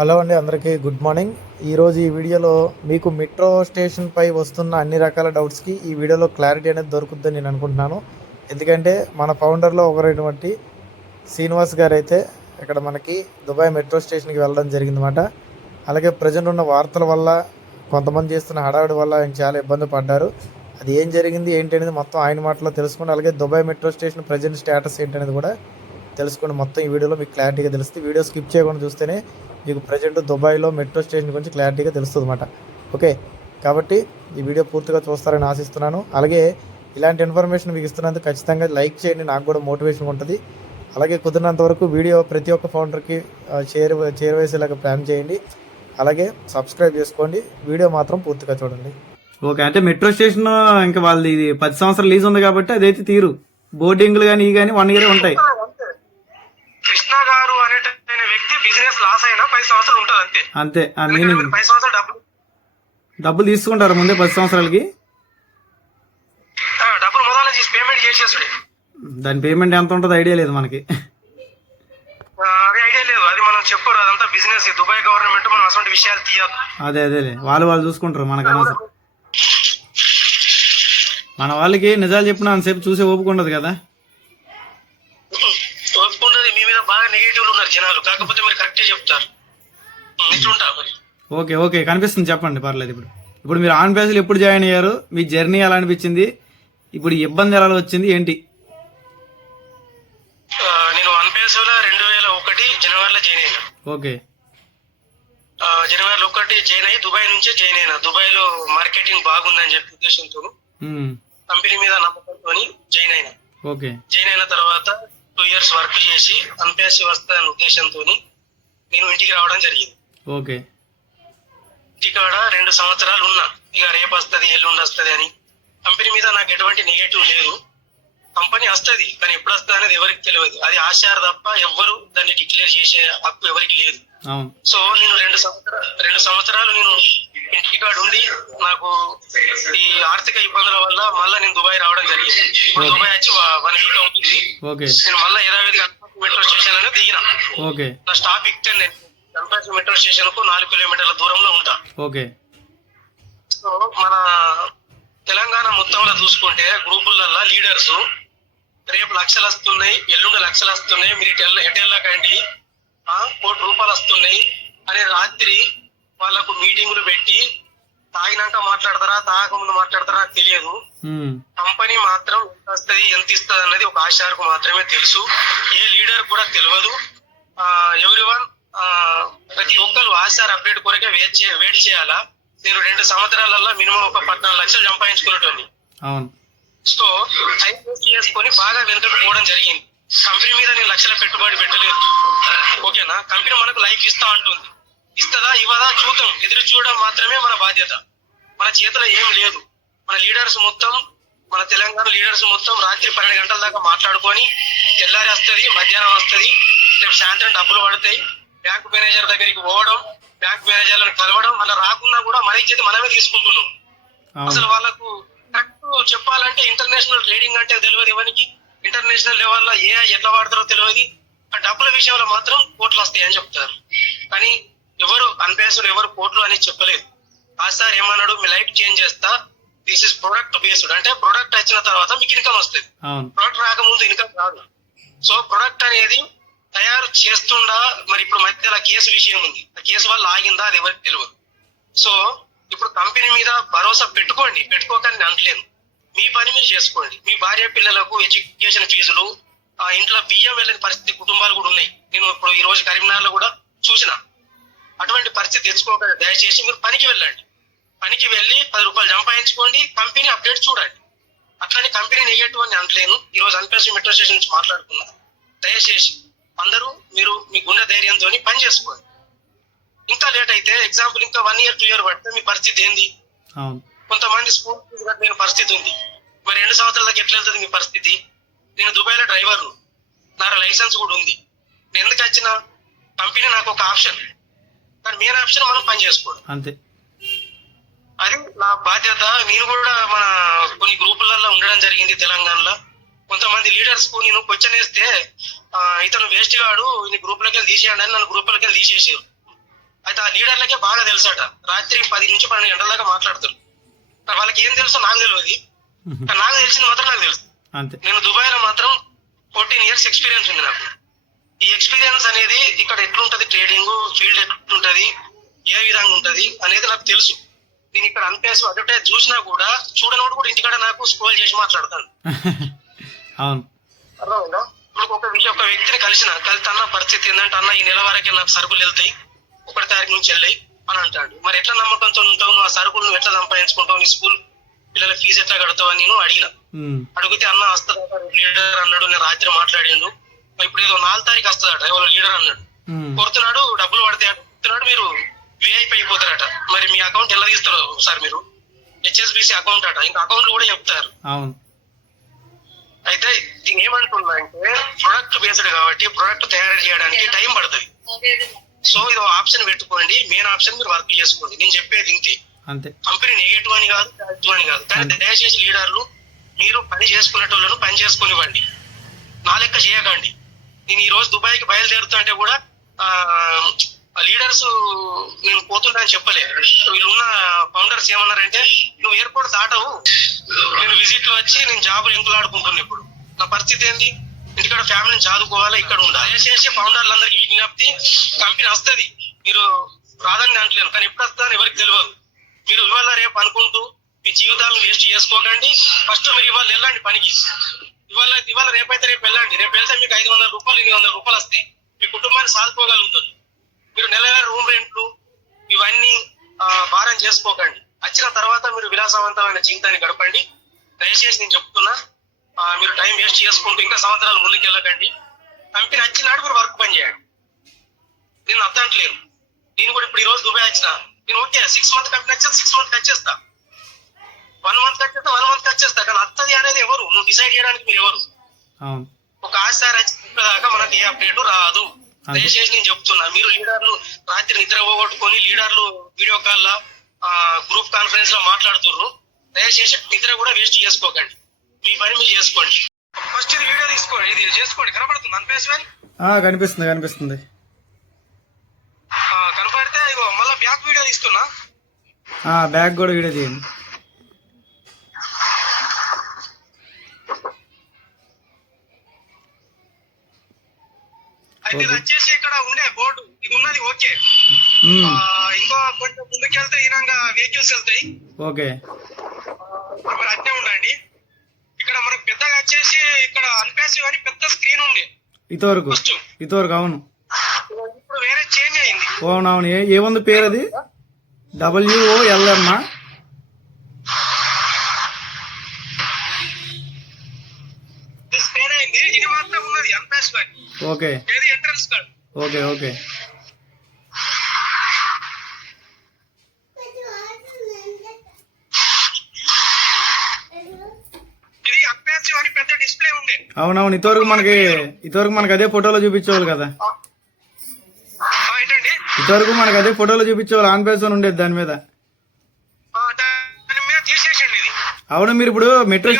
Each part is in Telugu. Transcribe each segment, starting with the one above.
హలో అండి, అందరికీ గుడ్ మార్నింగ్. ఈరోజు ఈ వీడియోలో మీకు మెట్రో స్టేషన్పై వస్తున్న అన్ని రకాల డౌట్స్కి ఈ వీడియోలో క్లారిటీ అనేది దొరుకుతుందని నేను అనుకుంటున్నాను. ఎందుకంటే మన ఫౌండర్లో ఒకరైనటువంటి శ్రీనివాస్ గారు అయితే ఇక్కడ మనకి దుబాయ్ మెట్రో స్టేషన్కి వెళ్ళడం జరిగిందన్నమాట. అలాగే ప్రజెంట్ ఉన్న వార్తల వల్ల కొంతమంది చేస్తున్న హడావిడి వల్ల ఆయన చాలా ఇబ్బంది పడ్డారు. అది ఏం జరిగింది ఏంటి అనేది మొత్తం ఆయన మాటలో తెలుసుకోండి. అలాగే Dubai metro station present status ఏంటనేది కూడా తెలుసుకోండి. మొత్తం ఈ వీడియోలో మీకు క్లారిటీగా తెలుస్తుంది. వీడియో స్కిప్ చేయకుండా చూస్తేనే మీకు ప్రజెంట్ దుబాయ్లో మెట్రో స్టేషన్ గురించి క్లారిటీగా తెలుస్తుంది అన్నమాట. ఓకే, కాబట్టి ఈ వీడియో పూర్తిగా చూస్తారని ఆశిస్తున్నాను. అలాగే ఇలాంటి ఇన్ఫర్మేషన్ మీకు ఇస్తున్నందుకు ఖచ్చితంగా లైక్ చేయండి, నాకు కూడా మోటివేషన్ ఉంటుంది. అలాగే కుదిరినంత వరకు వీడియో ప్రతి ఒక్క ఫౌండర్కి చేరవేసేలాగా ప్లాన్ చేయండి. అలాగే సబ్స్క్రైబ్ చేసుకోండి, వీడియో మాత్రం పూర్తిగా చూడండి. ఓకే, అంటే మెట్రో స్టేషన్ ఇంకా వాళ్ళది 10 సంవత్సరాల లీజ్ ఉంది కాబట్టి అదైతే తీరు. బోర్డింగ్లు కానీ ఇవి కానీ 1 ఇయర్ ఉంటాయి. కృష్ణ గారు అనేటైన వ్యక్తి బిజినెస్ లాస్ అయినా 10 సంవత్సరాలు ఉంటుంది అంతే. అంతే ఆ మీనింగ్. 10 సంవత్సరాలు డబ్బులు తీసుకుంటారు ముందే 10 సంవత్సరాలకి. డబ్బులు మొదలు చేసి పేమెంట్ చేసేసాడు. దాని పేమెంట్ ఎంత ఉంటుందో ఐడియా లేదు మనకి. అది ఐడియా లేదు, అది మనం చెప్పరు. అదంతా బిజినెస్. దుబాయ్ గవర్నమెంట్ మనం అసలు విషయాలు తీయదు. అదేలే, వాళ్ళు చూసుకుంటారు, మనకు అనవసరం. మన వాళ్ళకి నిజాలు చెప్పిన అంతసేపు చూసే ఓపిక ఉండదు కదా. ఒప్పుకుంటది. మీ మీద బాగా నెగిటివ్ ఉన్నారు జనాలు, కాకపోతే మీరు కరెక్టే చెప్తారు. ఓకే ఓకే, కనిపిస్తుంది, చెప్పండి, పర్లేదు. ఇప్పుడు మీరు ఆన్ పేజ్లో ఎప్పుడు జాయిన్ అయ్యారు? మీ జర్నీ ఎలా అనిపించింది? ఇప్పుడు ఇబ్బంది ఎలా వచ్చింది ఏంటి? నేను ఆన్ పేజ్లో 2001 జనవరిలో జాయిన్ అయినా. ఓకే, జనవరిలో 1 జాయిన్ అయ్యి దుబాయ్ నుంచే జాయిన్ అయినా. దుబాయ్ లో మార్కెటింగ్ బాగుందని చెప్పి ఉద్దేశంతో కంపెనీ మీద నమ్మకంతో జాయిన్ అయినా. ఓకే, జాయిన్ అయిన తర్వాత 2 years వర్క్ చేసి అన్పేసి వస్తాయన్న ఉద్దేశంతో నేను ఇంటికి రావడం జరిగింది. ఓకే, ఇంటికాడ 2 సంవత్సరాలు ఉన్నా. ఇక రేపు వస్తుంది ఎల్లుండి వస్తుంది అని. కంపెనీ మీద నాకు ఎటువంటి నెగటివ్ లేదు. కంపెనీ వస్తుంది, కానీ ఎప్పుడు వస్తుంది అనేది ఎవరికి తెలియదు. అది ఆశారు తప్ప ఎవ్వరు దాన్ని డిక్లేర్ చేసే హక్కు ఎవరికి లేదు. సో నేను 2 సంవత్సరాలు నేను ఇంటికాడ ఉండి, నాకు ఈ ఆర్థిక ఇబ్బందుల వల్ల మళ్ళీ నేను దుబాయ్ రావడం జరిగింది. ఇప్పుడు దుబాయ్ వచ్చి 1 week అవుతుంది. నేను మళ్ళీ యథావిధిగా మెట్రో స్టేషన్ అనేది దిగిన. నా స్టాప్ ఇక్కడ నేను గణపతి మెట్రో స్టేషన్ కు 4 కిలోమీటర్ల దూరంలో ఉంటా. సో మన తెలంగాణ మొత్తంలో చూసుకుంటే గ్రూపులలో లీడర్స్ రేపు లక్షలు వస్తున్నాయి, ఎల్లుండి లక్షలు వస్తున్నాయి, మీరు ఎటు వెళ్ళకండి, 1 కోటి రూపాయలు వస్తున్నాయి అని రాత్రి వాళ్ళకు మీటింగులు పెట్టి తాగినాక మాట్లాడతారా తాగకముందు మాట్లాడతారా నాకు తెలియదు. కంపెనీ మాత్రం ఎంత వస్తుంది ఎంత ఇస్తుంది అన్నది ఒక ఆశారకు మాత్రమే తెలుసు. ఏ లీడర్ కూడా తెలియదు. ఎవ్రీవన్ ప్రతి ఒక్కరు ఆశార్ అప్డేట్ కొరకే వెయిట్ చేయాలా. నేను 2 సంవత్సరాలలో మినిమం ఒక 14 లక్షలు సంపాదించుకునేటోని. సో టైం వేస్ట్ చేసుకొని బాగా వెనుకకు పోవడం జరిగింది. కంపెనీ మీద నేను లక్షల పెట్టుబడి పెట్టలేదు. ఓకేనా, కంపెనీ మనకు లైఫ్ ఇస్తా అంటుంది. ఇస్తుందా ఇవ్వదా చూద్దాం. ఎదురు చూడడం మాత్రమే మన బాధ్యత. మన చేతిలో ఏం లేదు. మన లీడర్స్ మొత్తం, మన తెలంగాణ లీడర్స్ మొత్తం రాత్రి 12 గంటల దాకా మాట్లాడుకొని తెల్లారి వస్తుంది, మధ్యాహ్నం వస్తుంది, రేపు సాయంత్రం డబ్బులు పడతాయి, బ్యాంక్ మేనేజర్ దగ్గరికి పోవడం, బ్యాంక్ మేనేజర్లను కలవడం, అలా రాకున్నా కూడా మన చేతి మనమే తీసుకుంటున్నాం. అసలు వాళ్ళకు కరెక్ట్ చెప్పాలంటే ఇంటర్నేషనల్ ట్రేడింగ్ అంటే తెలియదు ఎవరికి. ఇంటర్నేషనల్ లెవెల్లో ఎట్లా వాడతారో తెలియదు. ఆ డబ్బుల విషయంలో మాత్రం కోట్లు వస్తాయి అని చెప్తారు. కానీ ఎవరు అన్పేసుడు ఎవరు కోట్లు అని చెప్పలేదు. ఆ సార్ ఏమన్నాడు, మీ లైఫ్ చేంజ్ చేస్తా, దిస్ ఇస్ ప్రొడక్ట్ బేస్డ్. అంటే ప్రొడక్ట్ వచ్చిన తర్వాత మీకు ఇన్కమ్ వస్తుంది, ప్రొడక్ట్ రాకముందు ఇన్కమ్ రాదు. సో ప్రొడక్ట్ అనేది తయారు చేస్తుండా. మరి ఇప్పుడు మధ్యలో కేసు విషయం ఉంది, ఆ కేసు వల్ల ఆగిందా అది ఎవరికి తెలియదు. సో ఇప్పుడు కంపెనీ మీద భరోసా పెట్టుకోండి, పెట్టుకోకని అంటలేను. మీ పని మీరు చేసుకోండి. మీ భార్య పిల్లలకు ఎడ్యుకేషన్ ఫీజులు, ఇంట్లో బియ్యం వెళ్ళని పరిస్థితి కుటుంబాలు కూడా ఉన్నాయి. నేను ఇప్పుడు ఈ రోజు కరీంనగర్లో కూడా చూసిన. అటువంటి పరిస్థితి తెచ్చుకోకండి. దయచేసి మీరు పనికి వెళ్ళండి. పనికి వెళ్ళి 10 రూపాయలు సంపాదించుకోండి, కంపెనీ అప్డేట్ చూడండి. అట్లానే కంపెనీ నెగటివ్ అని అంటలేను. ఈ రోజు అన్పేసి మెట్రో స్టేషన్ నుంచి మాట్లాడుతున్నా. దయచేసి అందరూ మీరు మీ గుండె ధైర్యంతో పని చేసుకోండి. ఇంకా లేట్ అయితే ఎగ్జాంపుల్ ఇంకా 1 year 2 year పడితే మీ పరిస్థితి ఏంది? కొంతమంది స్కూల్ ఫీజు కట్టలేని పరిస్థితి ఉంది. మరి 2 సంవత్సరాల దాకా ఎట్లా వెళ్తుంది మీ పరిస్థితి? నేను దుబాయ్లో డ్రైవర్ను, నా లైసెన్స్ కూడా ఉంది. నేను ఎందుకు వచ్చిన? కంపెనీ నాకు ఒక ఆప్షన్, కానీ మెయిన్ ఆప్షన్ మనం పని చేసుకోవడం అంతే. అది నా బాధ్యత. నేను కూడా మన కొన్ని గ్రూపులలో ఉండడం జరిగింది తెలంగాణలో. కొంతమంది లీడర్స్ కు నేను క్వశ్చన్ వేస్తే ఇతను వేస్ట్ గాడు, ఇన్ని గ్రూపులకి వెళ్ళి తీసేయండి అని నన్ను గ్రూపులకి వెళ్ళి తీసేసారు. అయితే ఆ లీడర్లకే బాగా తెలుసట, రాత్రి 10 నుంచి 12 గంటల దాకా మాట్లాడుతారు. మరి వాళ్ళకి ఏం తెలుసో నాకు తెలియదు, కానీ నాకు తెలిసింది మాత్రం నాకు తెలుసు. అంతే. నేను దుబాయ్ లో మాత్రం 14 years ఎక్స్పీరియన్స్ ఉంది నాకు. ఈ ఎక్స్పీరియన్స్ అనేది ఇక్కడ ఎట్లుంటది, ట్రేడింగ్ ఫీల్డ్ ఎట్లుంటది, ఏ విధంగా ఉంటది అనేది నాకు తెలుసు. నేను ఇక్కడ అన్పేసి అడ్వర్టైజ్ చూసినా కూడా చూడనోడు కూడా ఇంటికాడ నాకు స్క్రోల్ చేసి మాట్లాడతాను. అవును. అర్థమైందా? ఇప్పుడు ఒక వ్యక్తిని కలిసిన అన్న పరిస్థితి ఏంటంటే, అన్న ఈ నెల వరకే నాకు సరుకులు వెళ్తాయి, 1వ తారీఖు నుంచి వెళ్ళాయి అని అంటాడు. మరి ఎట్లా నమ్మకంతో ఉంటావు, నువ్వు ఆ సరుకులు నువ్వు ఎట్లా సంపాదించుకుంటావు, నీ స్కూల్ పిల్లల ఫీజు ఎట్లా కడతావు అని నేను అడిగిన. అడిగితే అన్న వస్తుందట లీడర్ అన్నాడు, నేను రాత్రి మాట్లాడిండు, ఇప్పుడు ఏదో 4వ తారీఖు వస్తుందట ఎవరో లీడర్ అన్నాడు. కొడుతున్నాడు, డబ్బులు పడితే అడుగుతున్నాడు, మీరు విఐపి అయిపోతారట. మరి మీ అకౌంట్ ఎలా తీస్తారు సార్ మీరు? హెచ్ఎస్బిసి అకౌంట్ అట, ఇంకా అకౌంట్ కూడా చెప్తారు. అవును. అయితే దీని ఏమంటున్నా అంటే, ప్రొడక్ట్ బేస్డ్ కాబట్టి ప్రొడక్ట్ తయారు చేయడానికి టైం పడుతుంది. సో ఇది ఆప్షన్ పెట్టుకోండి, మెయిన్ ఆప్షన్ మీరు వర్క్ చేసుకోండి. నేను చెప్పేది ఇంతే. అంతే. కంపెనీ నెగటివ్ అని కాదు, పాజిటివ్ అని కాదు, కానీ దయచేసి లీడర్లు మీరు పని చేసుకునేటోళ్ళను పని చేసుకునివ్వండి, నా లెక్క చేయకండి. నేను ఈ రోజు దుబాయ్కి బయలుదేరుతుంటే కూడా లీడర్స్ నేను పోతుంటా అని చెప్పలే. వీళ్ళున్న ఫౌండర్స్ ఏమన్నారంటే, నువ్వు ఎయిర్పోర్ట్ దాటవు, నేను విజిట్ లో వచ్చి నేను జాబులు ఎంకులాడుకుంటున్నా. ఇప్పుడు నా పరిస్థితి ఏంటి, ఇంటికాడ ఫ్యామిలీని చదువుకోవాలా, ఇక్కడ ఉండాలి. దయచేసి ఫౌండర్లందరికీ విజ్ఞప్తి, కంపెనీ వస్తుంది, మీరు రాదని అంటలేను, కానీ ఎప్పుడు వస్తుందని ఎవరికి తెలియదు. మీరు ఇవాళ రేపు అనుకుంటూ మీ జీవితాలను వేస్ట్ చేసుకోకండి. ఫస్ట్ మీరు ఇవాళ వెళ్ళండి పనికి, ఇవాళ రేపైతే రేపు వెళ్ళండి. రేపు వెళ్తే మీకు 500 రూపాయలు 800 రూపాయలు వస్తాయి, మీ కుటుంబాన్ని సాదుకోగలుగుతుంది. మీరు నెల రూమ్ రెంట్లు ఇవన్నీ భారం చేసుకోకండి. వచ్చిన తర్వాత మీరు విలాసవంతమైన జీవితాన్ని గడపండి. దయచేసి నేను చెప్తున్నా, మీరు టైం వేస్ట్ చేసుకుంటూ ఇంకా సంవత్సరాలు ముందుకు వెళ్ళకండి. కంపెనీ వచ్చినాడు మీరు వర్క్ పని చేయండి. నేను అర్థంట్లేదు, నేను కూడా ఇప్పుడు ఈ రోజు దుబాయ్ వచ్చిన, నేను ఓకే 6 month కంపెనీ వచ్చేది 6 month వచ్చేస్తా, 1 month వచ్చేస్తా, 1 month వచ్చేస్తా. కానీ అత్తది అనేది ఎవరు, నువ్వు డిసైడ్ చేయడానికి మీరు ఎవరు? ఒక ఆశ వచ్చేదాకా మనకి ఏ అప్డేట్ రాదు. దయచేసి నేను చెప్తున్నా, మీరు లీడర్లు రాత్రి నిద్ర పోగొట్టుకొని లీడర్లు వీడియో కాల్ లా గ్రూప్ కాన్ఫరెన్స్ లో మాట్లాడుతుర్రు. దయచేసి నిద్ర కూడా వేస్ట్ చేసుకోకండి, మీ పని మీరు చేసుకోండి. ఫస్ట్ ఇది వీడియో తీసుకోండి, ఇది చేసుకోండి. కనబడుతుంది అనిపేసి కనిపిస్తుంది కనిపిస్తుంది. కనపడితే ఇగో మళ్ళీ బ్యాక్ వీడియో తీస్తున్నా, బ్యాక్ కూడా వీడియో తీయండి. అయితే ఇది వచ్చేసి ఇక్కడ ఉండే బోర్డు ఇది ఉన్నది ఓకే. ఇంకో కొంచెం ముందుకెళ్తే ఈనంగా వెహికల్స్ వెళ్తాయి. ఓకే, మరి అట్నే ఉండండి. ఇక్కడ మనకు పెద్దగా వచ్చేసి ఇక్కడ అన్పాసివ్ అని పెద్ద స్క్రీన్ ఉంది ఇంతవరకు. అవును, ఇప్పుడు వేరే చేంజ్ అయింది. అవునవును. ఏముంది పేరు అది? WOLM. స్క్రీన్ అయింది, ఇది మాత్రం ఉన్నది అన్పాసివ్ అని. ఓకే, ఇది ఎంట్రన్స్ కార్డ్. Okay okay. ఇది అన్పాసివ్ అని పెద్ద డిస్ప్లే ఉంది. అవునవును, ఇంతవరకు మనకి అదే ఫోటోలో చూపించేవాళ్ళు కదా. ఇంతవరకు మనకు అదే ఫోటోలో చూపించేవాళ్ళు, ఆన్ పేస్ అని ఉండేది దాని మీద. తీసేసండి ఇది. అవును, మీరు ఇప్పుడు మెట్రో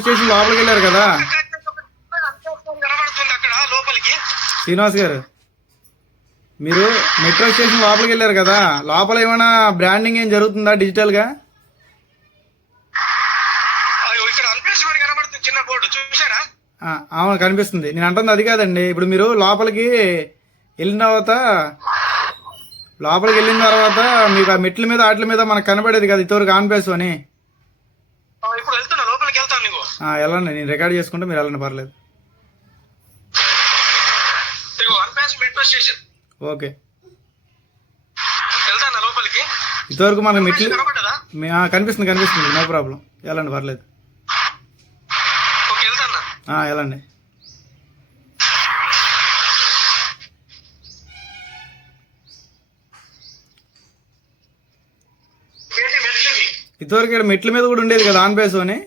స్టేషన్ లోపలికి వెళ్ళారు కదా శ్రీనివాస్ గారు, మీరు మెట్రో స్టేషన్ లోపలికి వెళ్ళారు కదా, లోపల ఏమైనా బ్రాండింగ్ ఏం జరుగుతుందా డిజిటల్ గా? అవును కనిపిస్తుంది. నేను అంటుంది అది కాదండి, ఇప్పుడు మీరు లోపలికి వెళ్ళిన తర్వాత మీకు ఆ మెట్ల మీద వాటి మీద మనకు కనబడేది కదా ఇంతవరకు ఆన్ పేస్ అని. వెళ్ళండి, నేను రికార్డ్ చేసుకుంటే మీరు వెళ్ళండి, పర్లేదు. ఓకే, ఇంతవరకు మనకు మెట్లు కనిపిస్తుంది, నో ప్రాబ్లం. వెళ్ళండి, పర్లేదు. వెళ్ళండి. ఇంతవరకు ఇక్కడ మెట్ల మీద కూడా ఉండేది కదా ఆన్ పేస్ అని.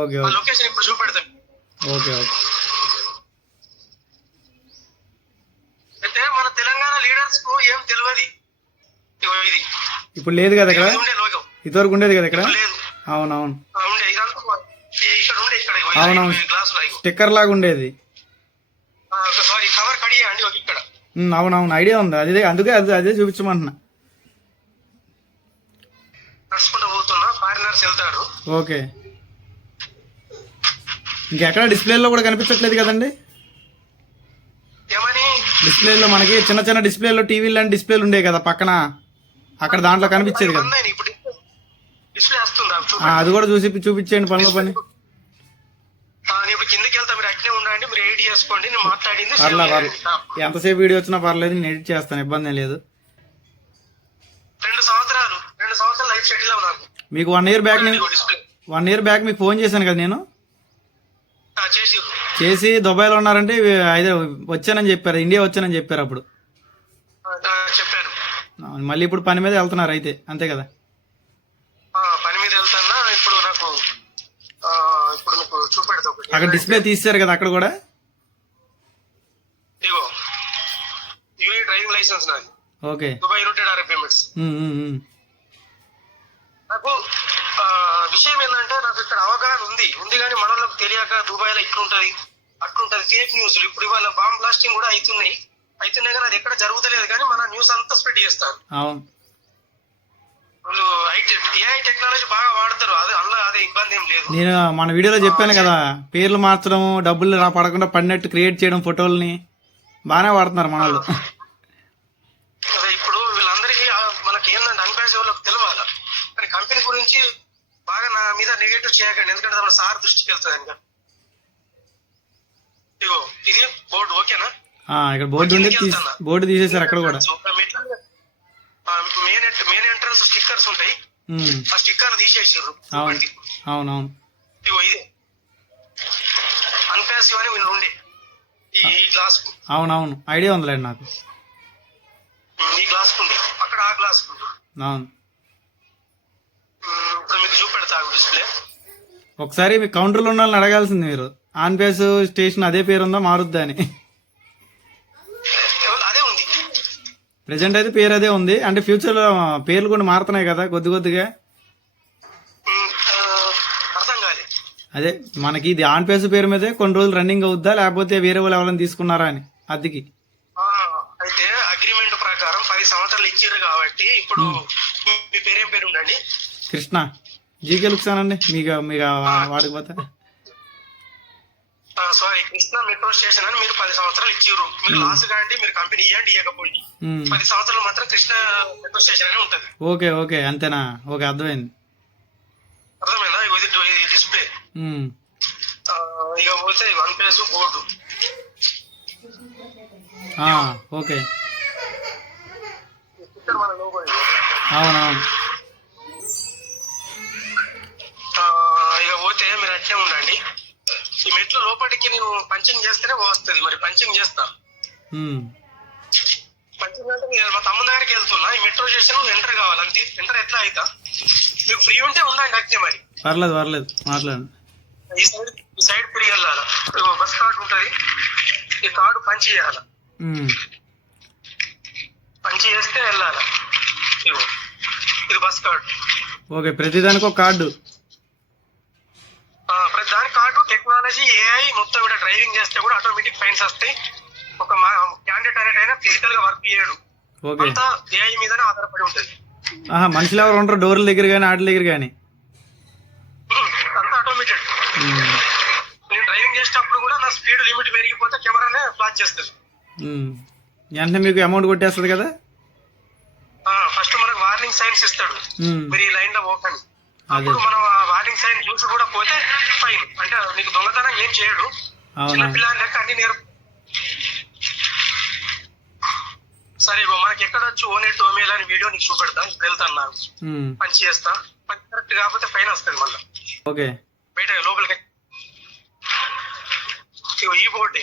Okay okay. అయితే మన తెలంగాణ లీడర్స్ కు ఏం తెలియదు, ఇది ఇప్పుడు లేదు కదా ఇక్కడ, ఇంతవరకు ఉండేది కదా ఇక్కడ. అవునవును, అవునవును, స్టిక్కర్ లాగా ఉండేది. అవునవును ఐడియా ఉంది, అదే అందుకే అదే చూపించమంటున్నా. నడుచుకుంటూ పోతున్నా, ఫారినర్స్ వెళ్తారు. ఓకే, ఇంకెక్కడ డిస్ప్లేలో కూడా కనిపించట్లేదు కదండి? ఏమని డిస్ప్లేలో మనకి చిన్న చిన్న డిస్ప్లేలో టీవీ లాంటి డిస్ప్లేలు ఉండే కదా పక్కన, అక్కడ దాంట్లో కనిపించేది కదా. ఉన్నాయి ఇప్పుడు డిస్ప్లే వస్తుందా? అది కూడా చూపించేయండి పనిలో పని. నేను ఇప్పుడు కిందకి వెళ్తా, మీరు అట్నే ఉండండి, మీరు ఎడిట్ చేసుకోండి. నేను మాట్లాడింది పర్లేదు, ఎంతసేపు వీడియో వచ్చినా పర్లేదు, నేను ఎడిట్ చేస్తాను, ఇబ్బంది లేదు. 2 సంవత్సరాలు లైఫ్ సెటిల్ అవ్వ నాకు. మీకు 1 year back display 1 year back మీకు ఫోన్ చేశాను కదా నేను, చేసిర్రు. చేసి దుబాయ్లో ఉన్నారంటే అయితే వచ్చానని చెప్పారు, ఇండియా వచ్చానని చెప్పారు అప్పుడు. చెప్పాను. మళ్ళీ ఇప్పుడు పని మీద వెళ్తున్నారు అయితే, అంతే కదా? పని మీద వెళ్తానా ఇప్పుడు. నాకు ఇప్పుడు మీకు చూపెడతా ఒకటి. అక్కడ డిస్ప్లే తీశారు కదా అక్కడ కూడా. ఇగో యూఏ డ్రైవింగ్ లైసెన్స్ నాది, okay. Dubai united Arab Emirates. నాకు విషయం ఏంటంటే, నాకు ఇక్కడ అవగాహన ఉంది కానీ మనలోకి తెలియక దుబాయ్ లో ఇట్లుంటది అట్లుంటది, ఫేక్ న్యూస్. ఇప్పుడు ఇవాళ బాంబ్ బ్లాస్టింగ్ కూడా అవుతున్నాయి కానీ అది ఎక్కడ జరుగుతలేదు, కానీ మన న్యూస్ అంతా స్ప్రెడ్ చేస్తారు. అవును, వాళ్ళు ఏఐ టెక్నాలజీ బాగా వాడతారు, అదే ఇబ్బంది ఏం లేదు. నేను మన వీడియోలో చెప్పాను కదా, పేర్లు మార్చడం, డబ్బులు పడకుండా పడినట్టు క్రియేట్ చేయడం, ఫోటోల్ని బాగానే వాడుతున్నారు మన వాళ్ళు. ఇప్పుడు వీళ్ళందరికీ మనకి ఏంటంటే అన్పాస్ వాళ్ళకి తెలియాలి, కానీ కంపెనీ గురించి బాగా నా మీద నెగటివ్ చేయకండి, ఎందుకంటే మన సార్ దృష్టికి వెళ్తుంది ఇంకా. ఇగో ఇది బోర్డు, ఓకేనా? ఇక్కడ బోర్డు ఉండి బోర్డు తీసేసారు అక్కడ కూడా. మెయిన్ ఎంట్రన్స్ స్టిక్కర్స్ ఉంటాయి, ఆ స్టిక్కర్ తీసేసారు. అవునవును, ఇగో ఇది అన్పాసివ్ అని వీళ్ళు ఉండే ఈ గ్లాస్. అవునవును ఐడియా ఉందిలేండి నాకు. ఈ గ్లాస్ ఉంది అక్కడ, ఆ గ్లాస్ ఉంది. అవును, ఇప్పుడు మీకు చూపెడతా డిస్ప్లే. ఒకసారి మీ కౌంటర్లో ఉన్న వాళ్ళని అడగాల్సింది మీరు, ఆన్ పేస్ స్టేషన్ అదే పేరు ఉందా మారుద్దా అని. అదే ఉంది ప్రెసెంట్ అయితే పేరు అదే ఉంది, అంటే ఫ్యూచర్ లో పేర్లు కూడా మారుతున్నాయి కదా కొద్దిగా. అర్థం కాలేదు. అదే మనకి ఇది ఆన్ పేస్ పేరు మీదే కొన్ని రోజులు రన్నింగ్ అవుద్దా, లేకపోతే వేరే వాళ్ళు ఎవరైనా తీసుకున్నారా అని అద్దెకి. అయితే అగ్రిమెంట్ ప్రకారం 10 సంవత్సరాలు ఇచ్చారు కాబట్టి ఇప్పుడు మీ పేరేం పేరు ఉండండి? కృష్ణ, జీకే లుక్సానండి. మీకు వాడికి పోతే సారీ, కృష్ణ మెట్రో స్టేషన్ అని మీరు 10 సంవత్సరాలు ఇచ్చారు. మీరు లాస్ కాండి, మీరు కంపెనీ ఇవ్వండి, ఇవ్వకపోయి 10 సంవత్సరాలు మాత్రం కృష్ణ మెట్రో స్టేషన్ అనే ఉంటది. ఓకే అంతేనా? ఓకే, అర్థమైంది. అర్థమైందా? ఇది డిస్ప్లే. ఇక పోతే వన్ ప్లేస్ బోర్డు. ఓకే, మన లోగో. అవునవును. ఇక పోతే మీరు అట్లే ఉండండి. ఈ మెట్లు లోపలికి నేను పంచింగ్ చేస్తేనే వస్తుంది, మరి పంచింగ్ చేస్తా. పంచింగ్ అంటే మా తమ్ముడు దగ్గరికి వెళ్తున్నా, ఈ మెట్రో స్టేషన్ ఎంటర్ కావాలి అంతే. ఎంటర్ ఎట్లా అవుతా? మీకు ఫ్రీ ఉంటే ఉండండి అంతే. మరి పర్లేదు మాట్లాడండి. ఈ సైడ్ ఫ్రీ వెళ్ళాలి. బస్ కార్డు ఉంటది, ఈ కార్డు పంచి చేయాలి. పంచి చేస్తే వెళ్ళాలి. ఇది బస్ కార్డు. ఓకే, ప్రతిదానికి ఒక కార్డు. ప్రతి దాని కార్డు, టెక్నాలజీ, ఏఐ మొత్తం కూడా డ్రైవింగ్ చేస్తే కూడా ఆటోమేటిక్ ఫైన్స్ వస్తాయి. ఒక క్యాండిడేట్ అనేది ఫిజికల్ గా వర్క్ చేయడు, అంతా ఏఐ మీదనే ఆధారపడి ఉంటది. మనుషులు ఎవరు ఉండరు డోర్ల దగ్గర కానీ ఆటల దగ్గర కానీ, అంతా ఆటోమేటెడ్. నేను డ్రైవింగ్ చేసేటప్పుడు కూడా నా స్పీడ్ లిమిట్ పెరిగిపోతే కెమెరానే ఫ్లాష్ చేస్తుంది. వెంటనే మీకు అమౌంట్ కొట్టేస్తుంది కదా. ఫస్ట్ మనకు వార్నింగ్ సైన్స్ ఇస్తాడు, మీరు ఈ లైన్ లో పోకండి. అప్పుడు మనం వార్నింగ్ సైన్ చూసి కూడా పోతే ఫైన్. అంటే నీకు దొంగతనం ఏం చేయడు, చిన్నపిల్లల లెక్క అన్ని నేర్పు. సరే, మనకి ఎక్కడ వచ్చి ఓనేట్ ఓమేల్ అని వీడియో నీకు చూపెడతా. ఇప్పుడు వెళ్తాను, నాకు పని చేస్తా. పని కరెక్ట్ కాకపోతే ఫైన్ వస్తుంది మళ్ళీ. ఓకే, బయట లోపలికి ఈ బోర్డే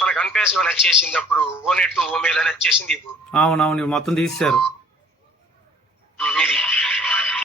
మనకు అన్పేస్ అని వచ్చేసింది. అప్పుడు ఓనేట్ ఓమేల్ అని వచ్చేసింది. అవునవును మొత్తం తీసేశారు.